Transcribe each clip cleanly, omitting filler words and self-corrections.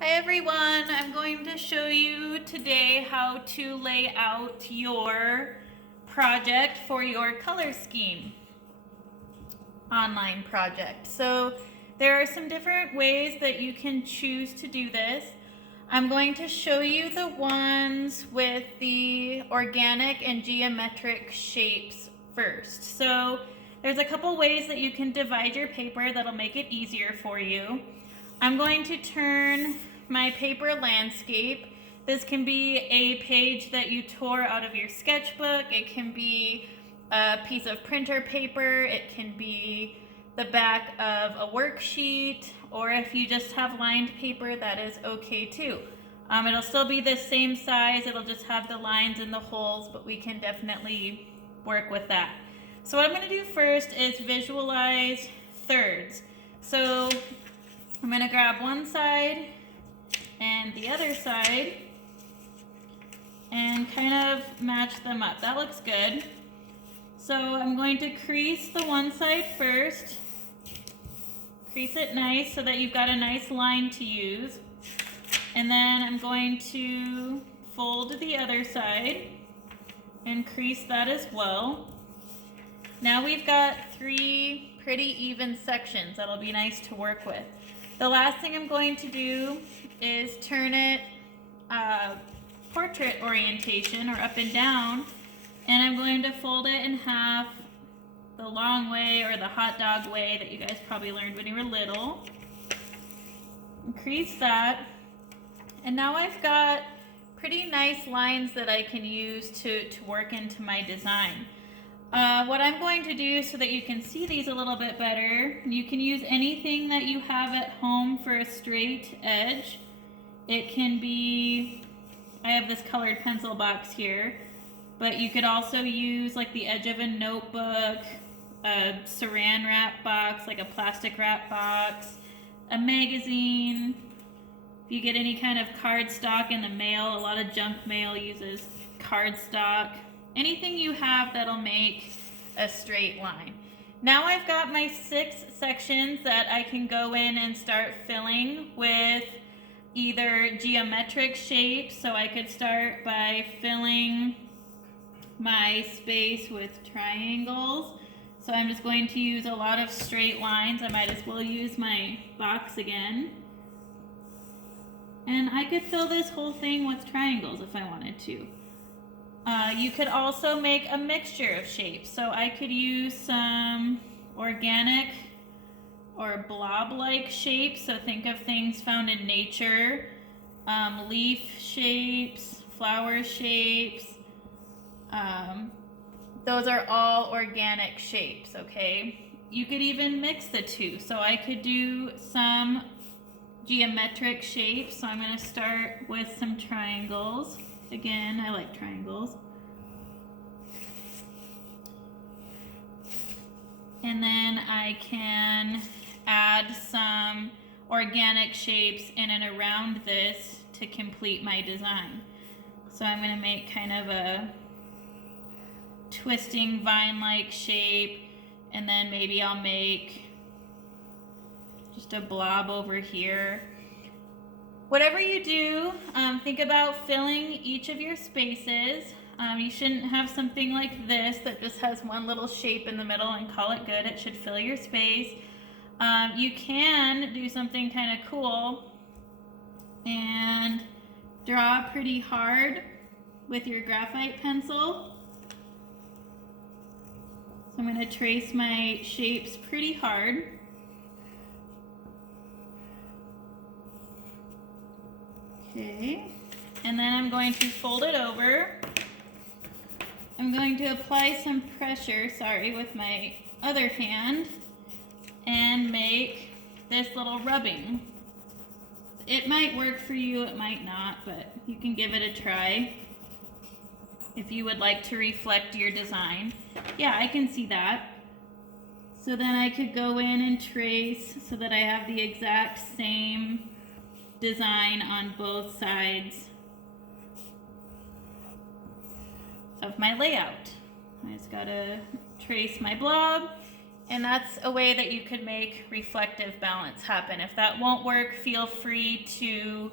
Hi everyone, I'm going to show you today how to lay out your project for your color scheme online project. So there are some different ways that you can choose to do this. I'm going to show you the ones with the organic and geometric shapes first. So there's a couple ways that you can divide your paper that'll make it easier for you. I'm going to turn my paper landscape. This can be a page that you tore out of your sketchbook. It can be a piece of printer paper. It can be the back of a worksheet, or if you just have lined paper, that is okay too. It'll still be the same size. It'll just have the lines and the holes, but we can definitely work with that. So what I'm going to do first is visualize thirds. So I'm going to grab one side and the other side and kind of match them up. That looks good. So I'm going to crease the one side first. Crease it nice so that you've got a nice line to use. And then I'm going to fold the other side and crease that as well. Now we've got three pretty even sections that'll be nice to work with. The last thing I'm going to do is turn it portrait orientation, or up and down, and I'm going to fold it in half the long way, or the hot dog way that you guys probably learned when you were little. Crease that, and now I've got pretty nice lines that I can use to work into my design. What I'm going to do so that you can see these a little bit better, you can use anything that you have at home for a straight edge. It can be, I have this colored pencil box here, but you could also use like the edge of a notebook, a saran wrap box, like a plastic wrap box, a magazine. If you get any kind of cardstock in the mail, a lot of junk mail uses cardstock. Anything you have that'll make a straight line. Now I've got my 6 sections that I can go in and start filling with either geometric shapes. So I could start by filling my space with triangles. So I'm just going to use a lot of straight lines. I might as well use my box again. And I could fill this whole thing with triangles if I wanted to. You could also make a mixture of shapes. So I could use some organic or blob-like shapes. So think of things found in nature, leaf shapes, flower shapes. Those are all organic shapes, okay? You could even mix the two. So I could do some geometric shapes. So I'm going to start with some triangles. Again, I like triangles. And then I can add some organic shapes in and around this to complete my design. So I'm going to make kind of a twisting vine-like shape, and then maybe I'll make just a blob over here. Whatever you do, think about filling each of your spaces. You shouldn't have something like this that just has one little shape in the middle and call it good. It should fill your space. You can do something kind of cool and draw pretty hard with your graphite pencil. So I'm going to trace my shapes pretty hard. Okay, and then I'm going to fold it over. I'm going to apply some pressure, with my other hand and make this little rubbing. It might work for you, it might not, but you can give it a try if you would like to reflect your design. Yeah, I can see that. So then I could go in and trace so that I have the exact same design on both sides of my layout. I just gotta trace my blob And that's a way that you could make reflective balance happen. If that won't work, feel free to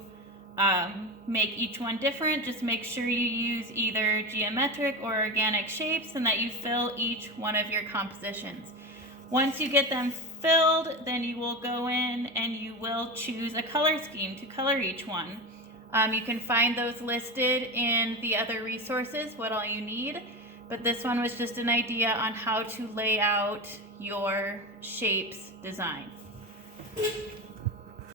make each one different. Just make sure you use either geometric or organic shapes and that you fill each one of your compositions. Once you get them filled, then you will go in and you will choose a color scheme to color each one. You can find those listed in the other resources, what all you need, but this one was just an idea on how to lay out your shapes design.